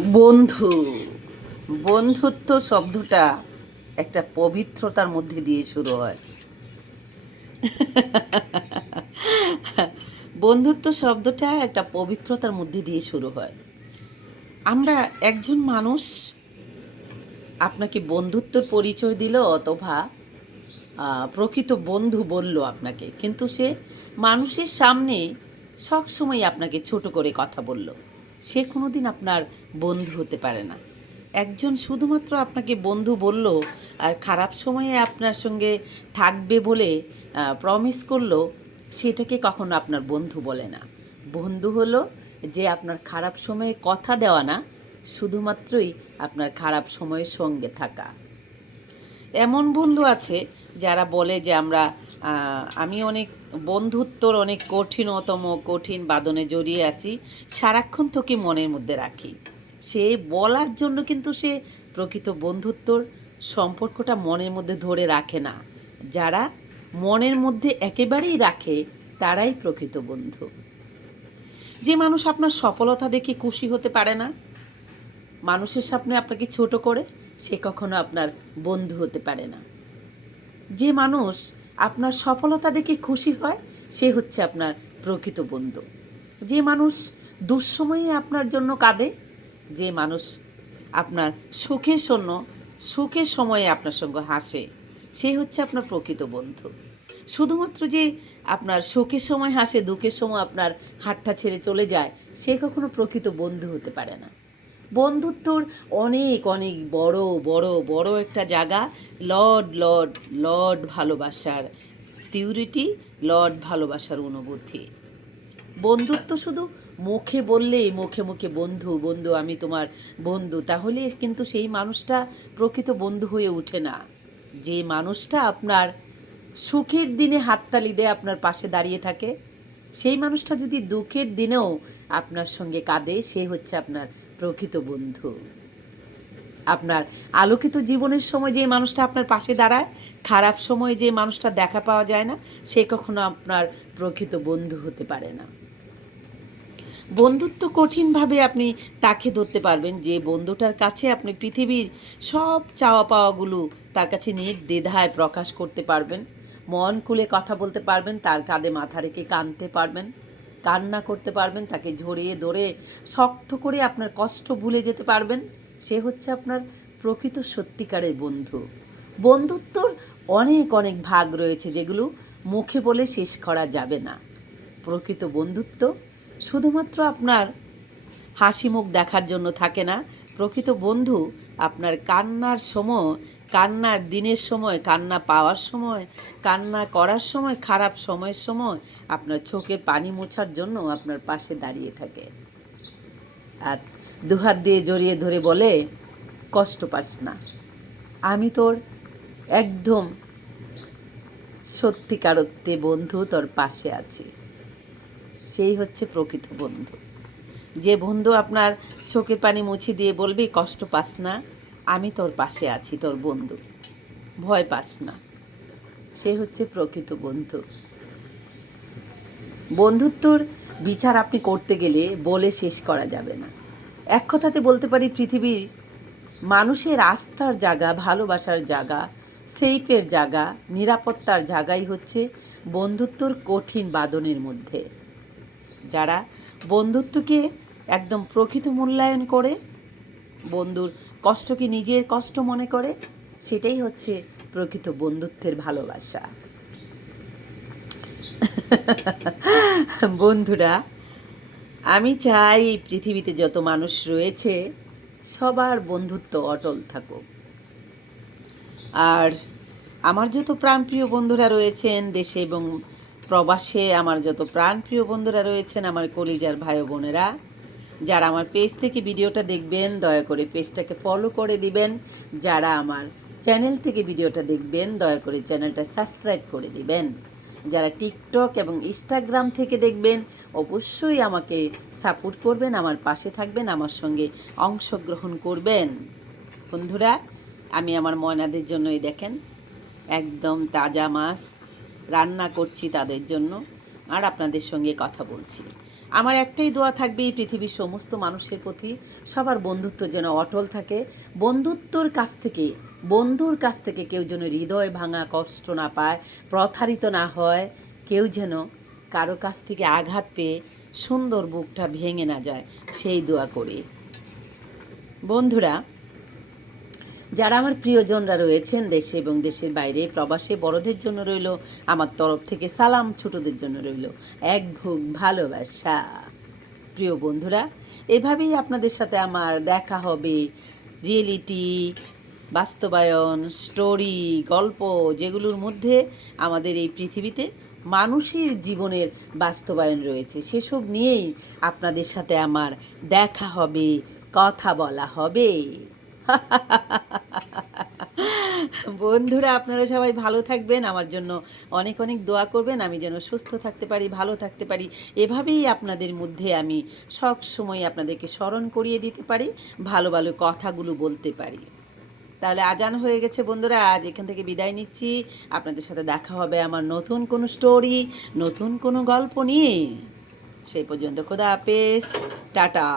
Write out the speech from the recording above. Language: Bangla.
বন্ধু, বন্ধুত্ব শব্দটা একটা পবিত্রতার মধ্যে দিয়ে শুরু হয়। বন্ধুত্ব শব্দটা একটা পবিত্রতার মধ্যে দিয়ে শুরু হয়। আমরা একজন মানুষ আপনাকে বন্ধুত্বের পরিচয় দিল, অথবা প্রকৃত বন্ধু বলল আপনাকে, কিন্তু সে মানুষের সামনে সবসময় আপনাকে ছোট করে কথা বলল, সে কোনোদিন আপনার বন্ধু হতে পারে না। একজন শুধুমাত্র আপনাকে বন্ধু বলল আর খারাপ সময়ে আপনার সঙ্গে থাকবে বলে প্রমিস করলো, সেটাকে কখনো আপনার বন্ধু বলে না। বন্ধু হলো যে আপনার খারাপ সময়ে কথা দেওয়া না, শুধুমাত্রই আপনার খারাপ সময়ের সঙ্গে থাকা। এমন বন্ধু আছে যারা বলে যে আমি অনেক বন্ধুত্বর অনেক কঠিন বাঁধনে জড়িয়ে আছি, সারাক্ষণ তোকে মনের মধ্যে রাখি। সে বলার জন্য কিন্তু সে প্রকৃত বন্ধুত্বর সম্পর্কটা মনের মধ্যে ধরে রাখে না। যারা মনের মধ্যে একেবারেই রাখে তারাই প্রকৃত বন্ধু। যে মানুষ আপনার সফলতা দেখে খুশি হতে পারে না, মানুষের সামনে আপনাকে ছোট করে, সে কখনো আপনার বন্ধু হতে পারে না। যে মানুষ আপনার সফলতা দেখে খুশি হয়, সে হচ্ছে আপনার প্রকৃত বন্ধু। যে মানুষ দুঃসময়ে আপনার জন্য কাঁদে, যে মানুষ আপনার সুখের সময়ে আপনার সঙ্গে হাসে, সে হচ্ছে আপনার প্রকৃত বন্ধু। শুধুমাত্র যে আপনার সুখের সময় হাসে, দুঃখের সময় আপনার হাতটা ছেড়ে চলে যায়, সে কখনো প্রকৃত বন্ধু হতে পারে না। বন্ধুত্বর অনেক অনেক বড় বড় বড় একটা জায়গা। লর্ড লর্ড লর্ড ভালোবাসার থিওরিটি, লর্ড ভালোবাসার অনুভূতি। বন্ধুত্ব শুধু মুখে বললেই, মুখে মুখে বন্ধু বন্ধু আমি তোমার বন্ধু, তাহলে কিন্তু সেই মানুষটা প্রকৃত বন্ধু হয়ে ওঠে না। যে মানুষটা আপনার সুখের দিনে হাততালি দিয়ে আপনার পাশে দাঁড়িয়ে থাকে, সেই মানুষটা যদি দুঃখের দিনেও আপনার সঙ্গে কাঁদে, সে হচ্ছে আপনার প্রকৃত বন্ধু। আপনার আলোকিত জীবনের সময় যে মানুষটা আপনার পাশে দাঁড়ায়, খারাপ সময়ে যে মানুষটা দেখা পাওয়া যায় না, সে কখনো আপনার প্রকৃত বন্ধু হতে পারে না। বন্ধুত্ব কঠিনভাবে আপনি তাকে ধরতে পারবেন যে বন্ধুটার কাছে আপনি পৃথিবীর সব চাওয়া পাওয়াগুলো তার কাছে নির্দ্বিধায় প্রকাশ করতে পারবেন, মন খুলে কথা বলতে পারবেন, তার কাঁধে মাথা রেখে কাঁদতে পারবেন, কান্না করতে পারবেন, তাকে জড়িয়ে ধরে শক্ত করে আপনার কষ্ট ভুলে যেতে পারবেন। সে হচ্ছে আপনার প্রকৃত সত্যিকারের বন্ধু। বন্ধুত্বর অনেক অনেক ভাগ রয়েছে, যেগুলো মুখে বলে শেষ করা যাবে না। প্রকৃত বন্ধুত্ব শুধুমাত্র আপনার হাসি মুখ দেখার জন্য থাকে না। প্রকৃত বন্ধু আপনার কান্নার সময়, কান্নার দিনের সময়, কান্না পাওয়ার সময়, কান্না করার সময়, খারাপ সময়ের সময় আপনার চোখের পানি মোছার জন্য আপনার পাশে দাঁড়িয়ে থাকে। আর দুহাত দিয়ে জড়িয়ে ধরে বলে, কষ্ট পাস না, আমি তোর একদম সত্যিকার অর্থে বন্ধু, তোর পাশে আছি। সেই হচ্ছে প্রকৃত বন্ধু। যে বন্ধু আপনার চোখের পানি মুছে দিয়ে বলবে, কষ্ট পাস না, আমি তোর পাশে আছি, তোর বন্ধু, ভয় পাস না, সে হচ্ছে প্রকৃত বন্ধু। বন্ধুত্বর বিচার আপনি করতে গেলে বলে শেষ করা যাবে না। এক কথাতে বলতে পারি, পৃথিবীর মানুষের আস্থার জায়গা, ভালোবাসার জায়গা, সেফের জায়গা, নিরাপত্তার জায়গাই হচ্ছে বন্ধুত্বর কঠিন বাঁধনের মধ্যে। যারা বন্ধুত্বকে একদম প্রকৃত মূল্যায়ন করে, বন্ধুর কষ্টকে নিজের কষ্ট মনে করে, সেটাই হচ্ছে প্রকৃত বন্ধুত্বের ভালোবাসা। বন্ধুরা, আমি চাই এই পৃথিবীতে যত মানুষ রয়েছে সবার বন্ধুত্ব অটল থাকুক। আর আমার যত প্রাণপ্রিয় বন্ধুরা রয়েছেন দেশে এবং প্রবাসে, আমার যত প্রাণপ্রিয় বন্ধুরা রয়েছেন, আমার কলিজার ভাই বোনেরা, যারা আমার পেজ থেকে ভিডিওটা দেখবেন, দয়া করে পেজটাকে ফলো করে দিবেন। যারা আমার চ্যানেল থেকে ভিডিওটা দেখবেন, দয়া করে চ্যানেলটা সাবস্ক্রাইব করে দিবেন। যারা টিকটক এবং ইনস্টাগ্রাম থেকে দেখবেন, অবশ্যই আমাকে সাপোর্ট করবেন, আমার পাশে থাকবেন, আমার সঙ্গে অংশগ্রহণ করবেন। বন্ধুরা, আমি আমার ময়নাদের জন্যই দেখেন একদম তাজা মাছ রান্না করছি তাদের জন্য, আর আপনাদের সঙ্গে কথা বলছি। আমার একটাই দোয়া থাকবে এই পৃথিবীর সমস্ত মানুষের প্রতি, সবার বন্ধুত্ব যেন অটল থাকে। বন্ধুর কাছ থেকে কেউ যেন হৃদয় ভাঙা কষ্ট না পায়, প্রতারিত না হয়, কেউ যেন কারো কাছ থেকে আঘাত পেয়ে সুন্দর বুকটা ভেঙে না যায়, সেই দোয়া করি। বন্ধুরা, যারা আমার প্রিয়জনরা রয়েছেন দেশে এবং দেশের বাইরে, প্রবাসে, বড়দের জন্য রইল আমার তরফ থেকে সালাম, ছোটদের জন্য রইল এক বুক ভালোবাসা। প্রিয় বন্ধুরা, এভাবেই আপনাদের সাথে আমার দেখা হবে। রিয়েলিটি, বাস্তবায়ন, স্টোরি, গল্প, যেগুলোর মধ্যে আমাদের এই পৃথিবীতে মানুষের জীবনের বাস্তবায়ন রয়েছে, সেসব নিয়েই আপনাদের সাথে আমার দেখা হবে, কথা বলা হবে। বন্ধুরা, আপনারা সবাই ভালো থাকবেন, আমার জন্য অনেক অনেক দোয়া করবেন, আমি যেন সুস্থ থাকতে পারি, ভালো থাকতে পারি। এভাবেই আপনাদের মধ্যে আমি সব সময় আপনাদেরকে স্মরণ করিয়ে দিতে পারি, ভালো ভালো কথাগুলো বলতে পারি। তাহলে আজান হয়ে গেছে বন্ধুরা, আজ এখান থেকে বিদায় নিচ্ছি। আপনাদের সাথে দেখা হবে আমার নতুন কোনো স্টোরি, নতুন কোনো গল্প নিয়ে। সেই পর্যন্ত খোদা হাফেজ, টাটা।